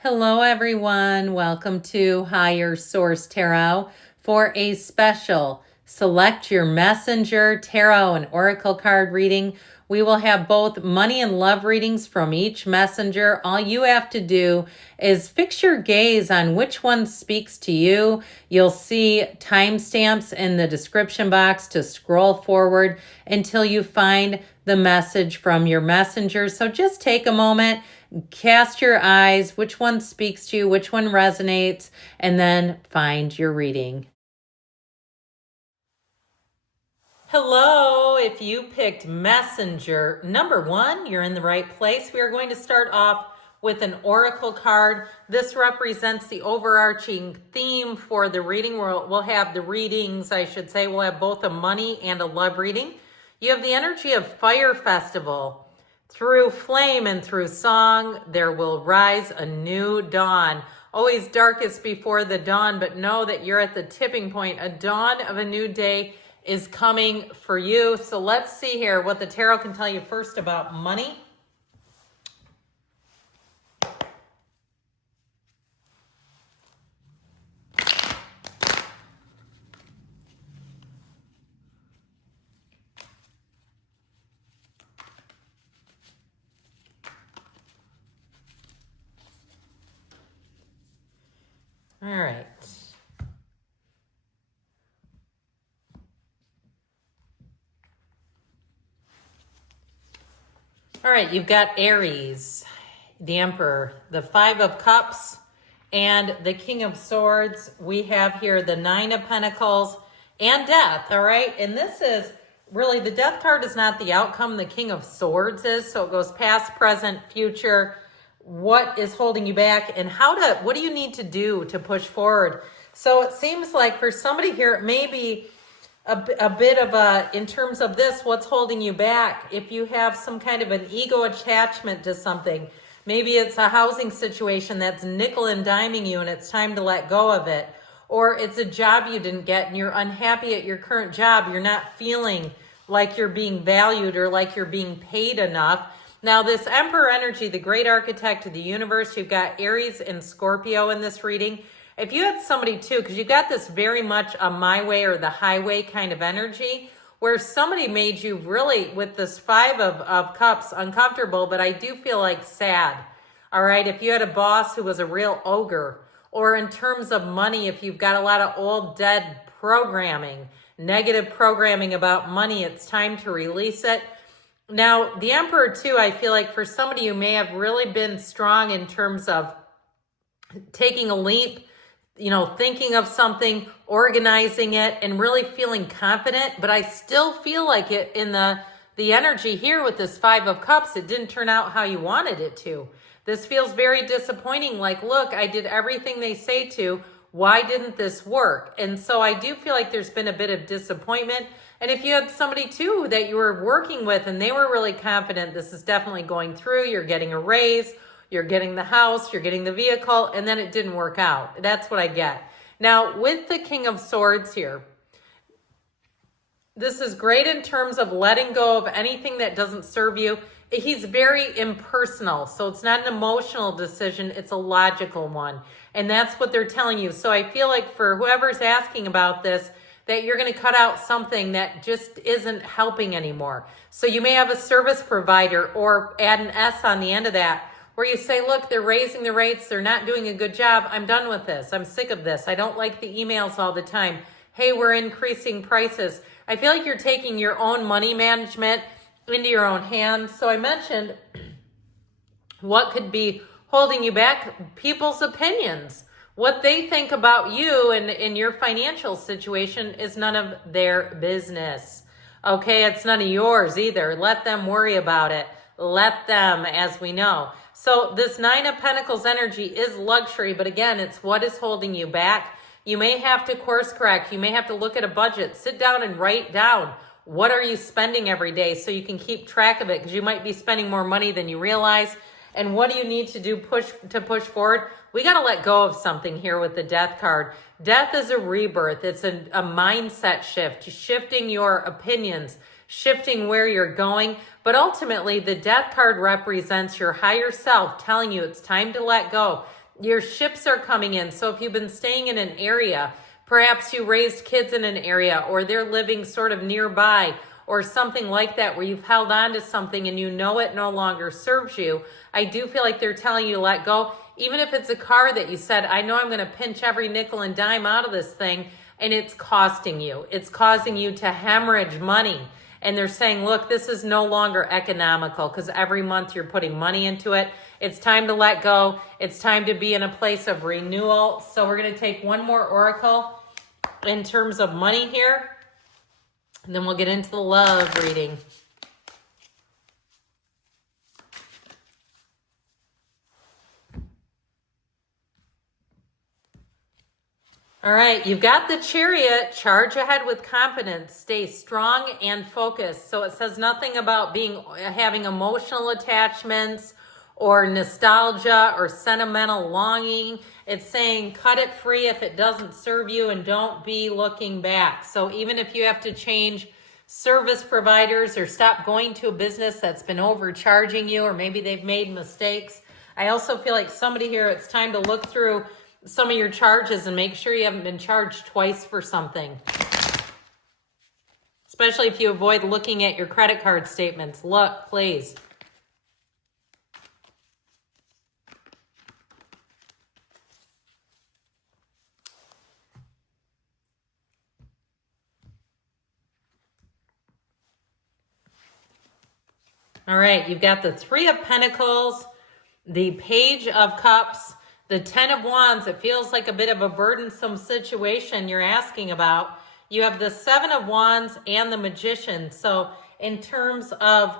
Hello, everyone. Welcome to Higher Source Tarot for a special Select Your Messenger Tarot and Oracle card reading. We will have both money and love readings from each messenger. All you have to do is fix your gaze on which one speaks to you. You'll see timestamps in the description box to scroll forward until you find the message from your messenger. So just take a moment, cast your eyes, which one speaks to you, which one resonates, and then find your reading. Hello, if you picked messenger number 1, you're in the right place. We are going to start off with an oracle card. This represents the overarching theme for the reading. We'll have the readings, I should say. We'll have both a money and a love reading. You have the energy of Fire Festival. Through flame and through song, there will rise a new dawn. Always darkest before the dawn, but know that you're at the tipping point. A dawn of a new day is coming for you. So let's see here what the tarot can tell you first about money. All right. All right, you've got Aries, the Emperor, the Five of Cups, and the King of Swords. We have here the Nine of Pentacles and Death, all right? And this is really, the Death card is not the outcome, the King of Swords is, so it goes past, present, future. What is holding you back, and what do you need to do to push forward? So it seems like for somebody here, it may be a bit of in terms of this, what's holding you back. If you have some kind of an ego attachment to something, maybe it's a housing situation that's nickel and diming you and it's time to let go of it. Or it's a job you didn't get and you're unhappy at your current job. You're not feeling like you're being valued or like you're being paid enough. Now, this Emperor energy, the great architect of the universe, you've got Aries and Scorpio in this reading. If you had somebody too, because you've got this very much a my way or the highway kind of energy, where somebody made you really, with this Five of Cups, uncomfortable, but I do feel like sad. All right, if you had a boss who was a real ogre, or in terms of money, if you've got a lot of old dead programming, negative programming about money, it's time to release it. Now, the Emperor too, I feel like for somebody you may have really been strong in terms of taking a leap, thinking of something, organizing it, and really feeling confident. But I still feel like it in the energy here with this Five of Cups, it didn't turn out how you wanted it to. This feels very disappointing. Like, look, I did everything they say to. Why didn't this work? And so I do feel like there's been a bit of disappointment. And if you had somebody too that you were working with and they were really confident, this is definitely going through, you're getting a raise, you're getting the house, you're getting the vehicle, and then it didn't work out. That's what I get. Now, with the King of Swords here, this is great in terms of letting go of anything that doesn't serve you. He's very impersonal, so it's not an emotional decision, it's a logical one. And that's what they're telling you. So I feel like for whoever's asking about this, that you're going to cut out something that just isn't helping anymore. So you may have a service provider or add an S on the end of that, where you say, look, they're raising the rates, they're not doing a good job, I'm done with this, I'm sick of this, I don't like the emails all the time, hey, we're increasing prices. I feel like you're taking your own money management into your own hands. So I mentioned what could be holding you back, people's opinions. What they think about you and in your financial situation is none of their business. Okay, it's none of yours either. Let them worry about it. Let them, as we know. So this Nine of Pentacles energy is luxury, but again, it's what is holding you back. You may have to course correct. You may have to look at a budget. Sit down and write down what are you spending every day so you can keep track of it, because you might be spending more money than you realize. And what do you need to do to push forward? We got to let go of something here with the Death card. Death is a rebirth. It's a mindset shift, shifting your opinions, shifting where you're going. But ultimately, the Death card represents your higher self telling you it's time to let go. Your ships are coming in. So if you've been staying in an area, perhaps you raised kids in an area, or they're living sort of nearby, or something like that, where you've held on to something and you know it no longer serves you. I do feel like they're telling you to let go. Even if it's a car that you said, I know I'm going to pinch every nickel and dime out of this thing, and it's costing you. It's causing you to hemorrhage money. And they're saying, look, this is no longer economical because every month you're putting money into it. It's time to let go. It's time to be in a place of renewal. So we're going to take one more oracle in terms of money here. And then we'll get into the love reading. All right, you've got the Chariot. Charge ahead with confidence. Stay strong and focused. So it says nothing about having emotional attachments or nostalgia or sentimental longing. It's saying cut it free if it doesn't serve you and don't be looking back. So even if you have to change service providers or stop going to a business that's been overcharging you, or maybe they've made mistakes. I also feel like somebody here, it's time to look through some of your charges and make sure you haven't been charged twice for something. Especially if you avoid looking at your credit card statements. Look, please. All right, you've got the Three of Pentacles, the Page of Cups, the Ten of Wands. It feels like a bit of a burdensome situation you're asking about. You have the Seven of Wands and the Magician. So in terms of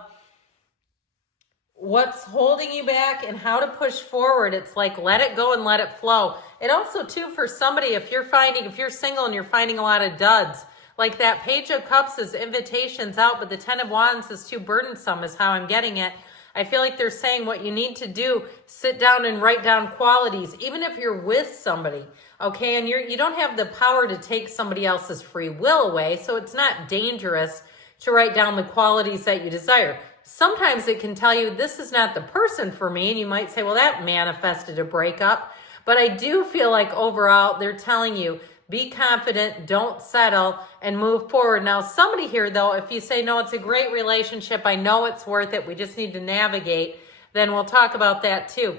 what's holding you back and how to push forward, it's like let it go and let it flow. It also, too, for somebody, if you're single and you're finding a lot of duds, like that Page of Cups is invitations out, but the Ten of Wands is too burdensome is how I'm getting it. I feel like they're saying what you need to do, sit down and write down qualities, even if you're with somebody, okay? And you don't have the power to take somebody else's free will away, so it's not dangerous to write down the qualities that you desire. Sometimes it can tell you this is not the person for me, and you might say, well, that manifested a breakup. But I do feel like overall they're telling you, be confident, don't settle, and move forward. Now, somebody here, though, if you say, no, it's a great relationship, I know it's worth it, we just need to navigate, then we'll talk about that too.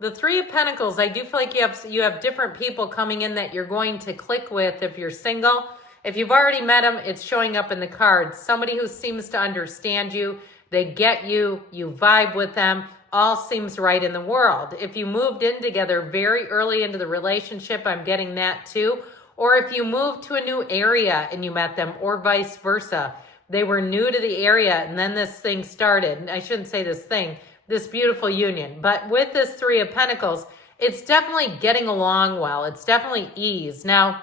The Three of Pentacles, I do feel like you have different people coming in that you're going to click with if you're single. If you've already met them, it's showing up in the cards. Somebody who seems to understand you, they get you, you vibe with them, all seems right in the world. If you moved in together very early into the relationship, I'm getting that too. Or if you moved to a new area and you met them, or vice versa. They were new to the area and then this thing started. I shouldn't say this thing, this beautiful union. But with this Three of Pentacles, it's definitely getting along well. It's definitely ease. Now,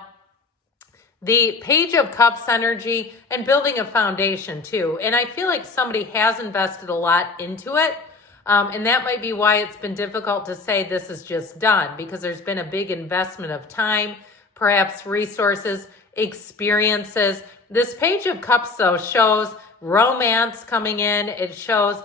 the Page of Cups energy and building a foundation too. And I feel like somebody has invested a lot into it. And that might be why it's been difficult to say this is just done, because there's been a big investment of time, perhaps resources, experiences. This Page of Cups, though, shows romance coming in. It shows,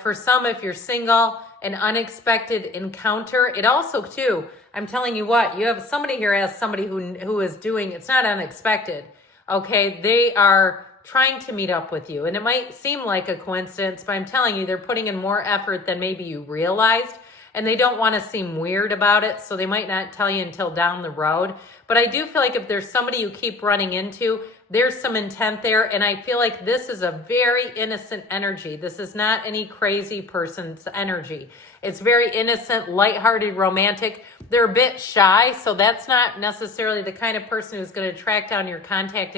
for some, if you're single, an unexpected encounter. It also, too, I'm telling you what, you have somebody here as somebody who is doing, it's not unexpected, okay? They are trying to meet up with you. And it might seem like a coincidence, but I'm telling you, they're putting in more effort than maybe you realized. And they don't want to seem weird about it, so they might not tell you until down the road. But I do feel like if there's somebody you keep running into, there's some intent there. And I feel like this is a very innocent energy. This is not any crazy person's energy. It's very innocent, lighthearted, romantic. They're a bit shy, so that's not necessarily the kind of person who's going to track down your contact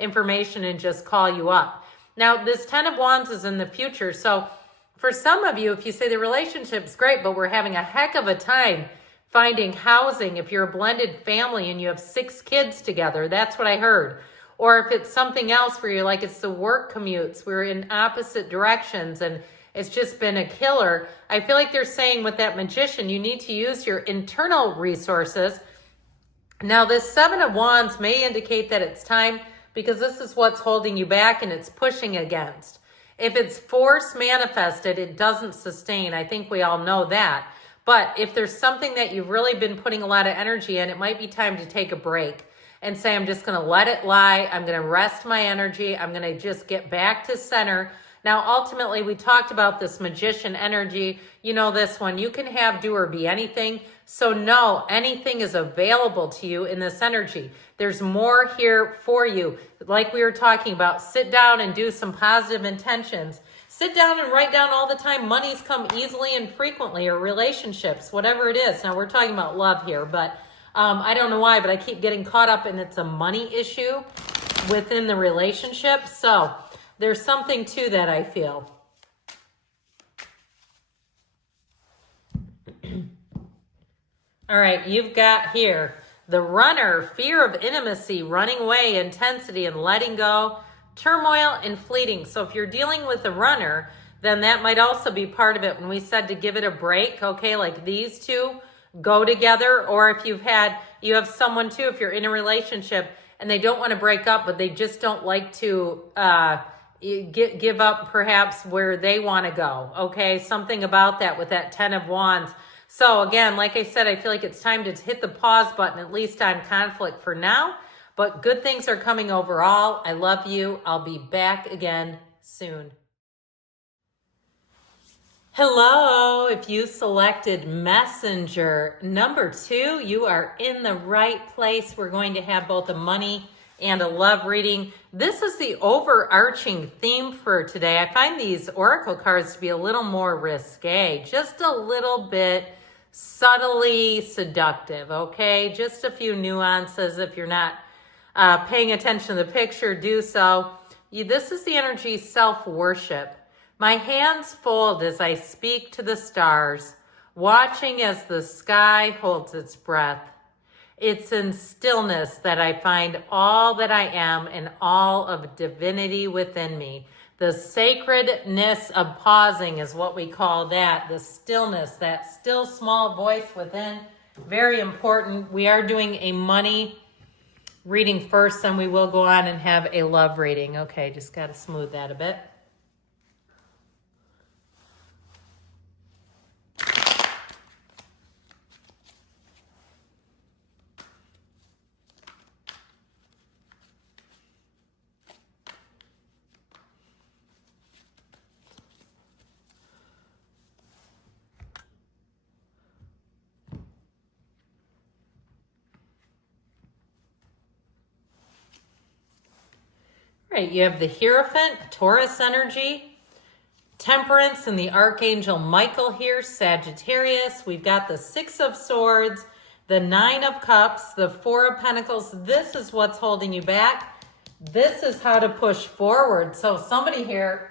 information and just call you up. Now, this Ten of Wands is in the future, so for some of you, if you say the relationship's great, but we're having a heck of a time finding housing, if you're a blended family and you have 6 kids together, that's what I heard. Or if it's something else where you're like, it's the work commutes, we're in opposite directions and it's just been a killer. I feel like they're saying with that Magician, you need to use your internal resources. Now, this Seven of Wands may indicate that it's time, because this is what's holding you back and it's pushing against. If it's force manifested, it doesn't sustain. I think we all know that. But if there's something that you've really been putting a lot of energy in, it might be time to take a break and say, I'm just going to let it lie. I'm going to rest my energy. I'm going to just get back to center. Now, ultimately, we talked about this magician energy. You know this one. You can have, do, or be anything. So no, anything is available to you in this energy. There's more here for you. Like we were talking about, sit down and do some positive intentions. Sit down and write down all the time. Monies come easily and frequently, or relationships, whatever it is. Now, we're talking about love here, but I don't know why, but I keep getting caught up in it's a money issue within the relationship. So there's something to that, I feel. All right, you've got here the runner, fear of intimacy, running away, intensity, and letting go, turmoil, and fleeting. So if you're dealing with a runner, then that might also be part of it when we said to give it a break, okay, like these two go together. Or if you have someone too, if you're in a relationship and they don't want to break up, but they just don't like to give up perhaps where they want to go, okay? Something about that with that 10 of Wands. So again, like I said, I feel like it's time to hit the pause button, at least on conflict for now. But good things are coming overall. I love you. I'll be back again soon. Hello. If you selected Messenger number 2, you are in the right place. We're going to have both a money and a love reading. This is the overarching theme for today. I find these oracle cards to be a little more risque, just a little bit subtly seductive, okay? Just a few nuances. If you're not paying attention to the picture, do so. This is the energy self-worship. My hands fold as I speak to the stars, watching as the sky holds its breath. It's in stillness that I find all that I am and all of divinity within me. The sacredness of pausing is what we call that. The stillness, that still small voice within. Very important. We are doing a money reading first, then we will go on and have a love reading. Okay, just got to smooth that a bit. Right, you have the Hierophant, Taurus energy, Temperance, and the Archangel Michael here, Sagittarius. We've got the 6 of Swords, the 9 of Cups, the 4 of Pentacles. This is what's holding you back. This is how to push forward. So somebody here,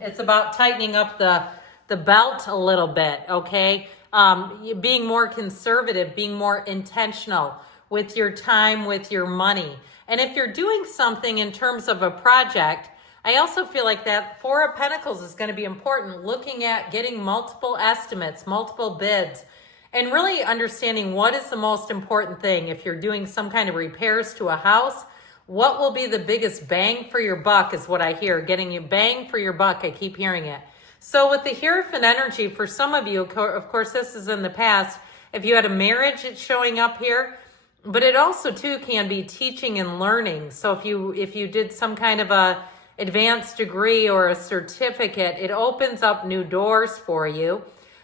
it's about tightening up the belt a little bit, okay? Being more conservative, being more intentional with your time, with your money. And if you're doing something in terms of a project, I also feel like that 4 of Pentacles is going to be important, looking at getting multiple estimates, multiple bids, and really understanding what is the most important thing. If you're doing some kind of repairs to a house, what will be the biggest bang for your buck is what I hear. Getting you bang for your buck, I keep hearing it. So with the Hierophant energy, for some of you, of course, this is in the past. If you had a marriage, it's showing up here. But it also too can be teaching and learning. So if you did some kind of a advanced degree or a certificate, it opens up new doors for you.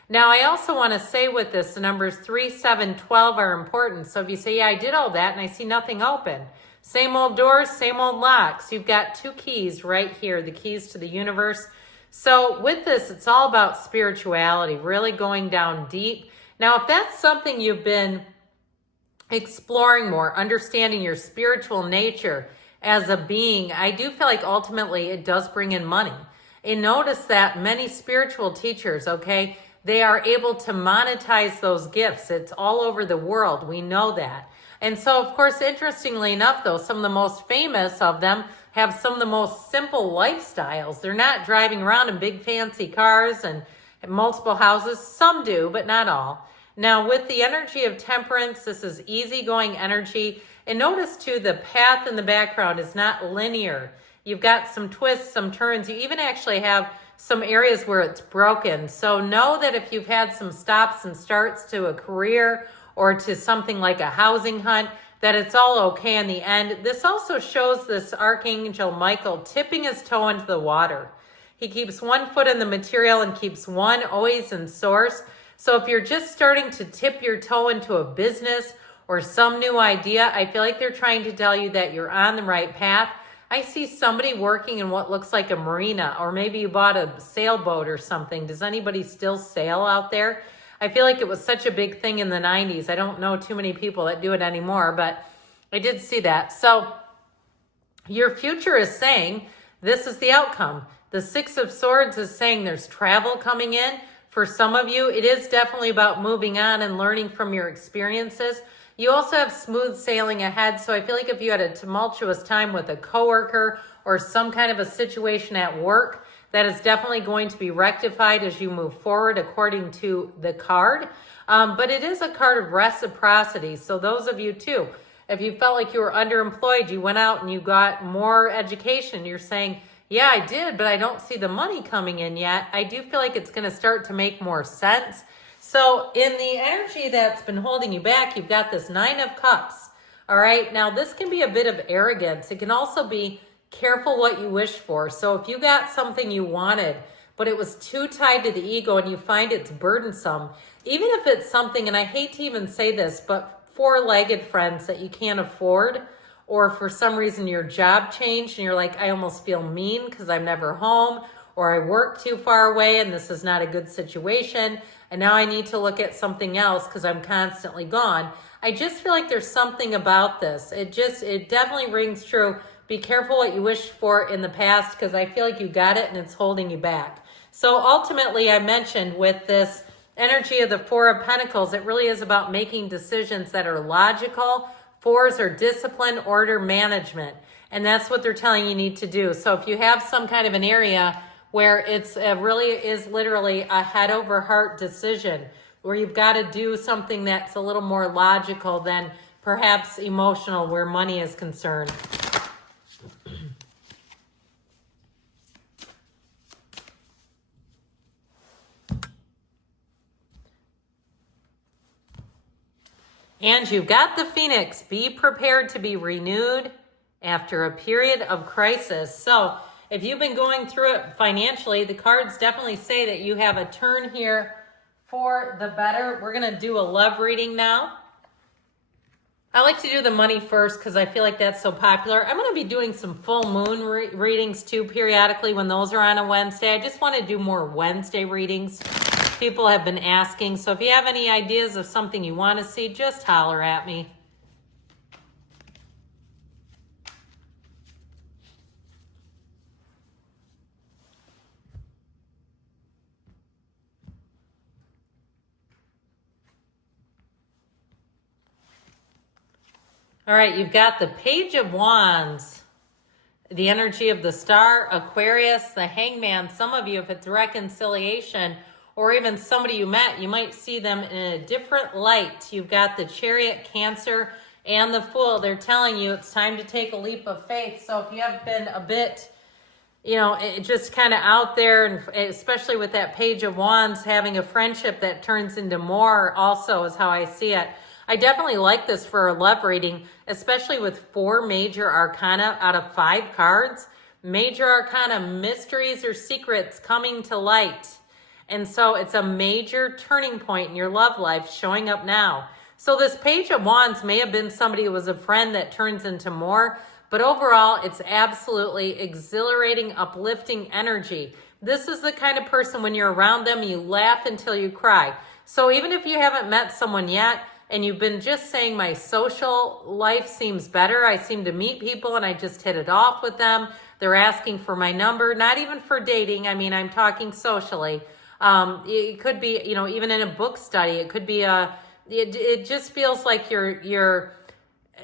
Now, I also want to say with this, the numbers 3, 7, 12 are important. So if you say, yeah, I did all that and I see nothing open. Same old doors, same old locks. You've got 2 keys right here, the keys to the universe. So with this, it's all about spirituality, really going down deep. Now, if that's something you've been exploring more, understanding your spiritual nature as a being, I do feel like ultimately it does bring in money. And notice that many spiritual teachers, okay, they are able to monetize those gifts. It's all over the world. We know that. And so, of course, interestingly enough, though, some of the most famous of them have some of the most simple lifestyles. They're not driving around in big fancy cars and multiple houses. Some do, but not all. Now, with the energy of Temperance, this is easygoing energy. And notice, too, the path in the background is not linear. You've got some twists, some turns. You even actually have some areas where it's broken. So know that if you've had some stops and starts to a career or to something like a housing hunt, that it's all okay in the end. This also shows this Archangel Michael tipping his toe into the water. He keeps one foot in the material and keeps one always in source. So if you're just starting to tip your toe into a business or some new idea, I feel like they're trying to tell you that you're on the right path. I see somebody working in what looks like a marina, or maybe you bought a sailboat or something. Does anybody still sail out there? I feel like it was such a big thing in the 90s. I don't know too many people that do it anymore, but I did see that. So your future is saying this is the outcome. The Six of Swords is saying there's travel coming in. For some of you, it is definitely about moving on and learning from your experiences. You also have smooth sailing ahead. So I feel like if you had a tumultuous time with a coworker or some kind of a situation at work, that is definitely going to be rectified as you move forward according to the card. But it is a card of reciprocity. So those of you too, if you felt like you were underemployed, you went out and you got more education, you're saying, yeah, I did, but I don't see the money coming in yet. I do feel like it's going to start to make more sense. So in the energy that's been holding you back, you've got this Nine of Cups. All right. Now this can be a bit of arrogance. It can also be careful what you wish for. So if you got something you wanted, but it was too tied to the ego and you find it's burdensome, even if it's something, and I hate to even say this, but four-legged friends that you can't afford, or for some reason your job changed and you're like, I almost feel mean because I'm never home, or I work too far away and this is not a good situation, and now I need to look at something else because I'm constantly gone. I just feel like there's something about this. It definitely rings true. Be careful what you wished for in the past, because I feel like you got it and it's holding you back. So ultimately, I mentioned with this energy of the Four of Pentacles, it really is about making decisions that are logical. Fours are discipline, order, management. And that's what they're telling you need to do. So if you have some kind of an area where it's really is literally a head over heart decision, where you've got to do something that's a little more logical than perhaps emotional where money is concerned. And you've got the Phoenix. Be prepared to be renewed after a period of crisis. So if you've been going through it financially, the cards definitely say that you have a turn here for the better. We're going to do a love reading now. I like to do the money first because I feel like that's so popular. I'm going to be doing some full moon readings too periodically when those are on a Wednesday. I just want to do more Wednesday readings. People have been asking. So if you have any ideas of something you want to see, just holler at me. All right, you've got the Page of Wands, the energy of the Star, Aquarius, the Hangman. Some of you, if it's reconciliation or even somebody you met, you might see them in a different light. You've got the Chariot, Cancer, and the Fool. They're telling you it's time to take a leap of faith. So if you have been a bit, just kind of out there, and especially with that Page of Wands, having a friendship that turns into more also is how I see it. I definitely like this for a love reading, especially with 4 major arcana out of 5 cards. Major arcana, mysteries or secrets coming to light. And so it's a major turning point in your love life showing up now. So this Page of Wands may have been somebody who was a friend that turns into more, but overall it's absolutely exhilarating, uplifting energy. This is the kind of person when you're around them, you laugh until you cry. So even if you haven't met someone yet, and you've been just saying my social life seems better, I seem to meet people and I just hit it off with them, they're asking for my number, not even for dating, I mean, I'm talking socially. It could be, even in a book study, it could be it just feels like your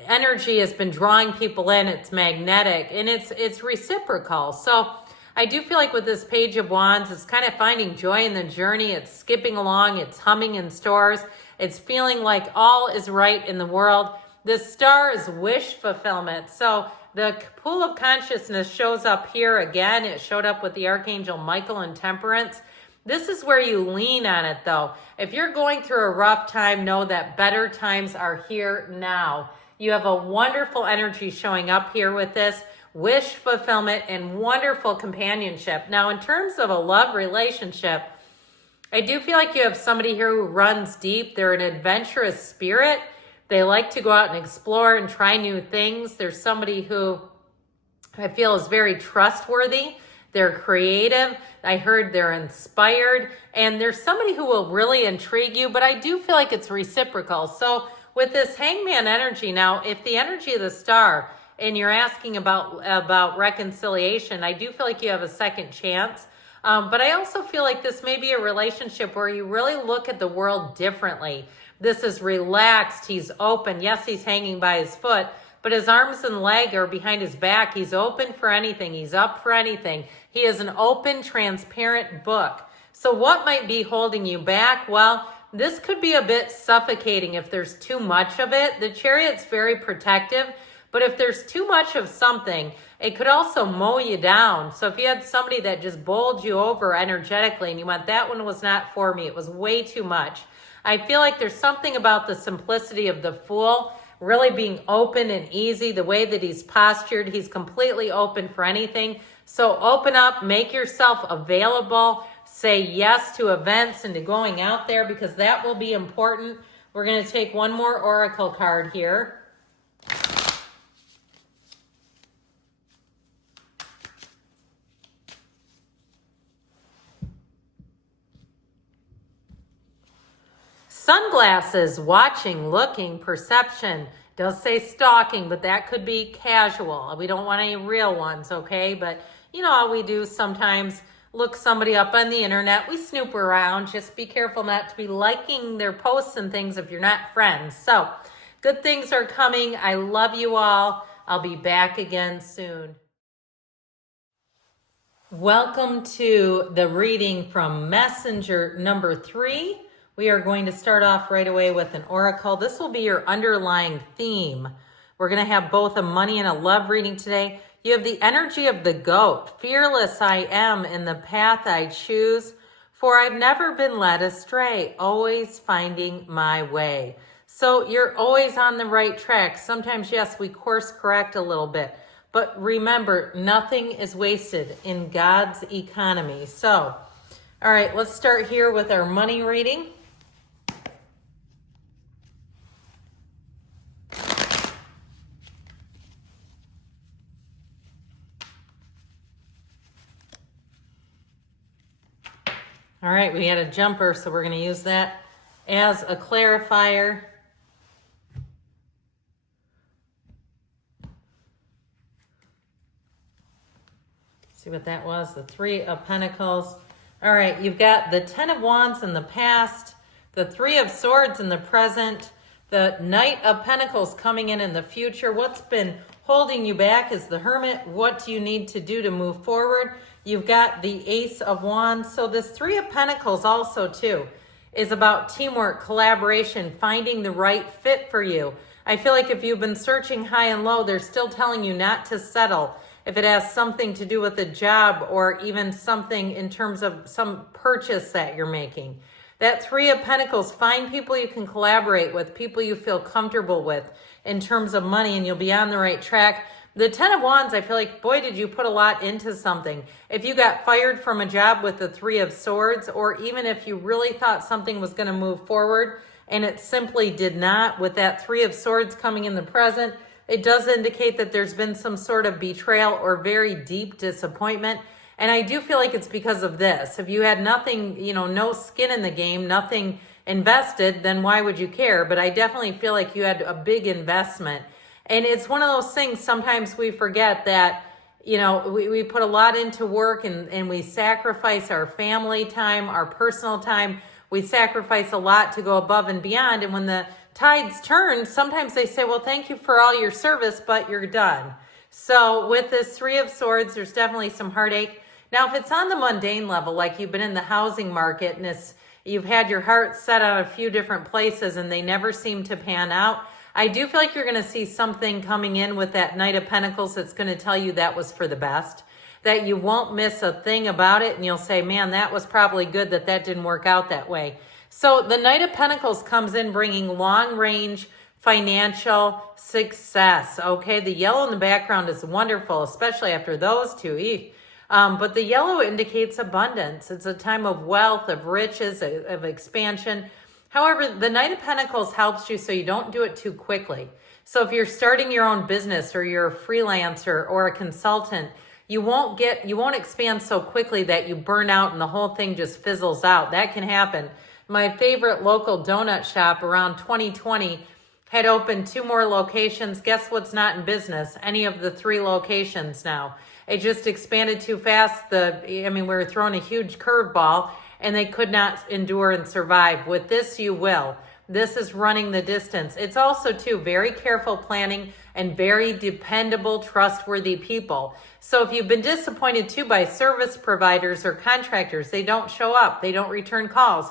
energy has been drawing people in, it's magnetic, and it's reciprocal. So I do feel like with this Page of Wands, it's kind of finding joy in the journey, it's skipping along, it's humming in stores, it's feeling like all is right in the world. The Star is wish fulfillment. So the pool of consciousness shows up here again. It showed up with the Archangel Michael in Temperance. This is where you lean on it, though. If you're going through a rough time, know that better times are here now. You have a wonderful energy showing up here with this. Wish fulfillment and wonderful companionship. Now, in terms of a love relationship, I do feel like you have somebody here who runs deep. They're an adventurous spirit. They like to go out and explore and try new things. There's somebody who I feel is very trustworthy. They're creative. I heard they're inspired. And there's somebody who will really intrigue you, but I do feel like it's reciprocal. So with this hangman energy now, if the energy of the star and you're asking about reconciliation, I do feel like you have a second chance. But I also feel like this may be a relationship where you really look at the world differently. This is relaxed. He's open. Yes, he's hanging by his foot, but his arms and leg are behind his back. He's open for anything. He's up for anything. He is an open, transparent book. So what might be holding you back? Well, this could be a bit suffocating if there's too much of it. The Chariot's very protective, but if there's too much of something, it could also mow you down. So if you had somebody that just bowled you over energetically and you went, that one was not for me, it was way too much. I feel like there's something about the simplicity of the Fool really being open and easy, the way that he's postured. He's completely open for anything. So open up, make yourself available, say yes to events and to going out there, because that will be important. We're going to take one more oracle card here. Sunglasses, watching, looking, perception. Does say stalking, but that could be casual. We don't want any real ones, okay? But you know how we do sometimes look somebody up on the internet. We snoop around. Just be careful not to be liking their posts and things if you're not friends. So good things are coming. I love you all. I'll be back again soon. Welcome to the reading from Messenger number 3. We are going to start off right away with an oracle. This will be your underlying theme. We're going to have both a money and a love reading today. You have the energy of the goat. Fearless I am in the path I choose, for I've never been led astray, always finding my way. So you're always on the right track. Sometimes, yes, we course correct a little bit, but remember, nothing is wasted in God's economy. So, all right, let's start here with our money reading. All right, we had a jumper, so we're going to use that as a clarifier. See what that was, the 3 of Pentacles. All right, you've got the 10 of Wands in the past, the 3 of Swords in the present, the Knight of Pentacles coming in the future. What's been holding you back is the Hermit. What do you need to do to move forward? You've got the Ace of Wands. So this 3 of Pentacles also too is about teamwork, collaboration, finding the right fit for you. I feel like if you've been searching high and low, they're still telling you not to settle. If it has something to do with a job or even something in terms of some purchase that you're making. That 3 of Pentacles, find people you can collaborate with, people you feel comfortable with in terms of money, and you'll be on the right track. The 10 of Wands, I feel like, boy, did you put a lot into something. If you got fired from a job with the 3 of Swords, or even if you really thought something was going to move forward and it simply did not, with that 3 of Swords coming in the present, it does indicate that there's been some sort of betrayal or very deep disappointment. And I do feel like it's because of this. If you had nothing, no skin in the game, nothing invested, then why would you care? But I definitely feel like you had a big investment. And it's one of those things, sometimes we forget that, we put a lot into work and we sacrifice our family time, our personal time. We sacrifice a lot to go above and beyond. And when the tides turn, sometimes they say, well, thank you for all your service, but you're done. So with this 3 of Swords, there's definitely some heartache. Now, if it's on the mundane level, like you've been in the housing market and you've had your heart set on a few different places and they never seem to pan out, I do feel like you're going to see something coming in with that Knight of Pentacles that's going to tell you that was for the best, that you won't miss a thing about it, and you'll say, man, that was probably good that that didn't work out that way. So the Knight of Pentacles comes in bringing long-range financial success, okay? The yellow in the background is wonderful, especially after those two. But the yellow indicates abundance. It's a time of wealth, of riches, of expansion. However, the Knight of Pentacles helps you so you don't do it too quickly. So if you're starting your own business or you're a freelancer or a consultant, you won't expand so quickly that you burn out and the whole thing just fizzles out. That can happen. My favorite local donut shop around 2020 had opened 2 more locations. Guess what's not in business? Any of the 3 locations now. It just expanded too fast. We were throwing a huge curveball and they could not endure and survive. With this, you will. This is running the distance. It's also, too, very careful planning and very dependable, trustworthy people. So if you've been disappointed, too, by service providers or contractors, they don't show up. They don't return calls.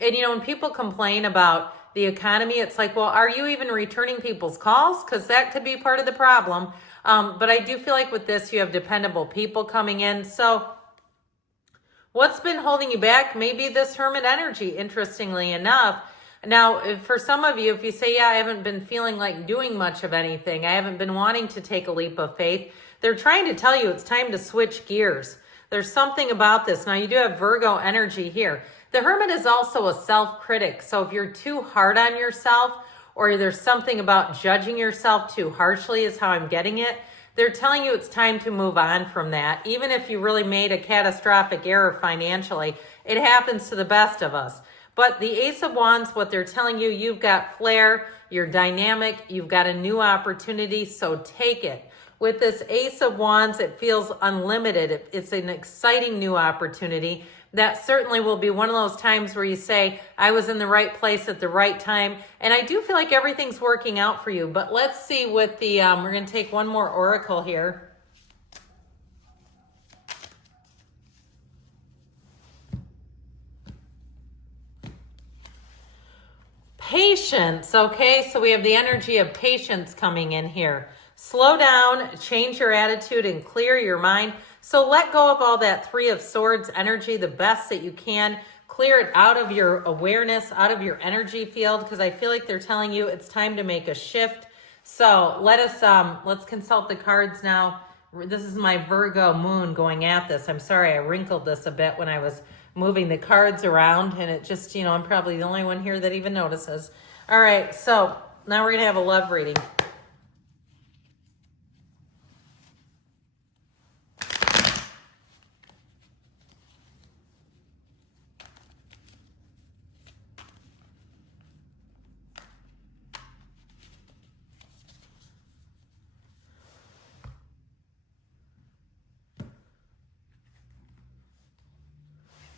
And, when people complain about the economy, it's like, well, are you even returning people's calls? Because that could be part of the problem. But I do feel like with this, you have dependable people coming in. So what's been holding you back? Maybe this Hermit energy, interestingly enough. Now, for some of you, if you say, yeah, I haven't been feeling like doing much of anything, I haven't been wanting to take a leap of faith, they're trying to tell you it's time to switch gears. There's something about this. Now, you do have Virgo energy here. The Hermit is also a self-critic. So if you're too hard on yourself, or there's something about judging yourself too harshly is how I'm getting it, they're telling you it's time to move on from that. Even if you really made a catastrophic error financially, it happens to the best of us. But the Ace of Wands, what they're telling you, you've got flair, you're dynamic, you've got a new opportunity, so take it. With this Ace of Wands, it feels unlimited. It's an exciting new opportunity. That certainly will be one of those times where you say, I was in the right place at the right time. And I do feel like everything's working out for you. But let's see what we're going to take one more oracle here. Patience, okay? So we have the energy of patience coming in here. Slow down, change your attitude, and clear your mind. So let go of all that 3 of Swords energy the best that you can. Clear it out of your awareness, out of your energy field, because I feel like they're telling you it's time to make a shift. So let's consult the cards now. This is my Virgo moon going at this. I'm sorry, I wrinkled this a bit when I was moving the cards around, and it just, I'm probably the only one here that even notices. All right, so now we're going to have a love reading.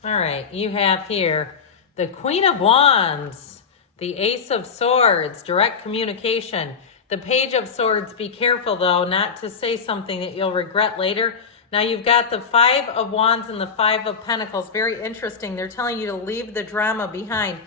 All right, you have here the Queen of Wands, the Ace of Swords, direct communication, the Page of Swords. Be careful, though, not to say something that you'll regret later. Now, you've got the 5 of Wands and the 5 of Pentacles. Very interesting. They're telling you to leave the drama behind.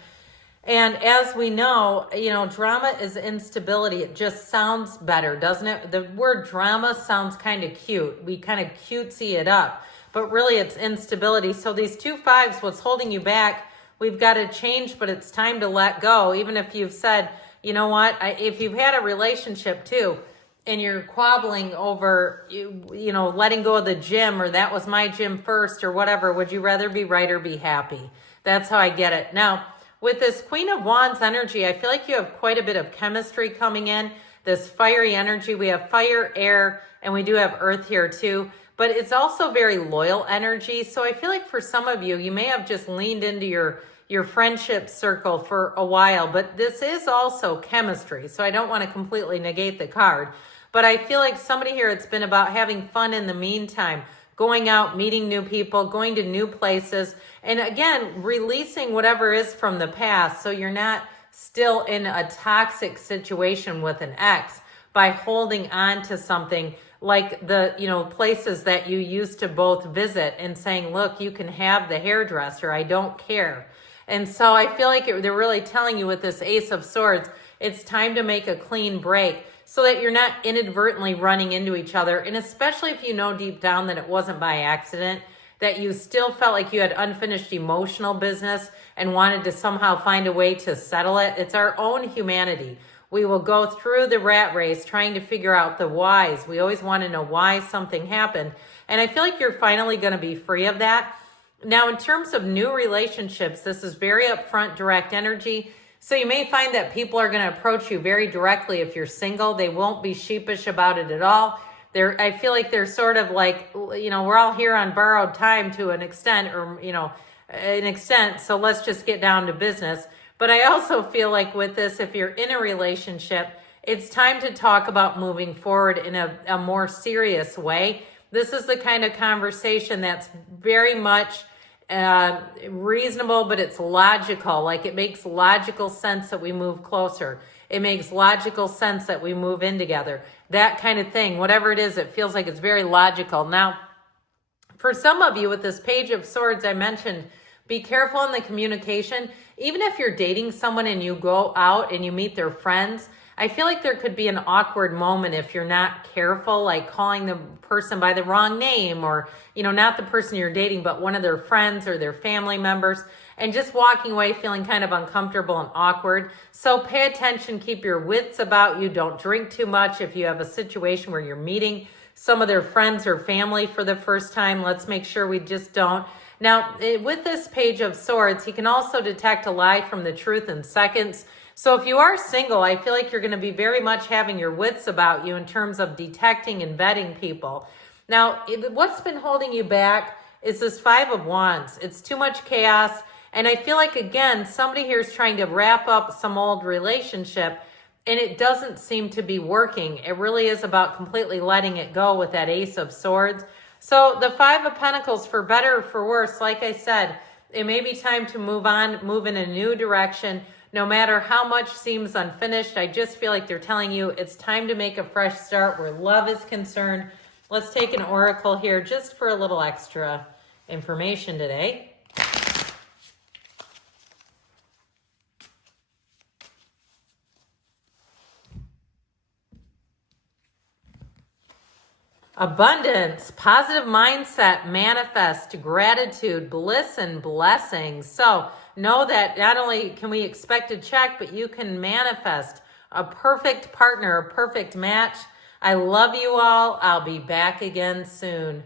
And as we know, drama is instability. It just sounds better, doesn't it? The word drama sounds kind of cute. We kind of cutesy it up. But really, it's instability. So these 2 5s, what's holding you back, we've got to change, but it's time to let go. Even if you've said, you know what, if you've had a relationship too, and you're quabbling over, letting go of the gym, or that was my gym first, or whatever, would you rather be right or be happy? That's how I get it. Now, with this Queen of Wands energy, I feel like you have quite a bit of chemistry coming in. This fiery energy, we have fire, air, and we do have earth here too. But it's also very loyal energy. So I feel like for some of you, you may have just leaned into your friendship circle for a while, but this is also chemistry. So I don't want to completely negate the card. But I feel like somebody here, it's been about having fun in the meantime, going out, meeting new people, going to new places, and again, releasing whatever is from the past. So you're not still in a toxic situation with an ex by holding on to something like the, places that you used to both visit and saying, look, you can have the hairdresser, I don't care. And so I feel like they're really telling you with this Ace of Swords, It's time to make a clean break so that you're not inadvertently running into each other. And especially if you know deep down that it wasn't by accident, that you still felt like you had unfinished emotional business and wanted to somehow find a way to settle it. It's our own humanity. We will go through the rat race trying to figure out the whys. We always want to know why something happened. And I feel like you're finally going to be free of that. Now, in terms of new relationships, this is very upfront, direct energy. So you may find that people are going to approach you very directly if you're single. They won't be sheepish about it at all. I feel like they're sort of like, we're all here on borrowed time to an extent, so let's just get down to business. But I also feel like with this, if you're in a relationship, it's time to talk about moving forward in a more serious way. This is the kind of conversation that's very much reasonable, but it's logical. Like, it makes logical sense that we move closer. It makes logical sense that we move in together. That kind of thing, whatever it is, it feels like it's very logical. Now, for some of you with this Page of Swords I mentioned, be careful in the communication. Even if you're dating someone and you go out and you meet their friends, I feel like there could be an awkward moment if you're not careful, like calling the person by the wrong name, or, not the person you're dating, but one of their friends or their family members, and just walking away feeling kind of uncomfortable and awkward. So pay attention, keep your wits about you. Don't drink too much. If you have a situation where you're meeting some of their friends or family for the first time, let's make sure we just don't. Now, with this Page of Swords, he can also detect a lie from the truth in seconds. So if you are single, I feel like you're going to be very much having your wits about you in terms of detecting and vetting people. Now, what's been holding you back is this Five of Wands. It's too much chaos. And I feel like, again, somebody here is trying to wrap up some old relationship, and it doesn't seem to be working. It really is about completely letting it go with that Ace of Swords. So the Five of Pentacles, for better or for worse, like I said, it may be time to move on, move in a new direction. No matter how much seems unfinished, I just feel like they're telling you it's time to make a fresh start where love is concerned. Let's take an oracle here just for a little extra information today. Abundance, positive mindset, manifest, gratitude, bliss, and blessings. So know that not only can we expect a check, but you can manifest a perfect partner, a perfect match. I love you all. I'll be back again soon.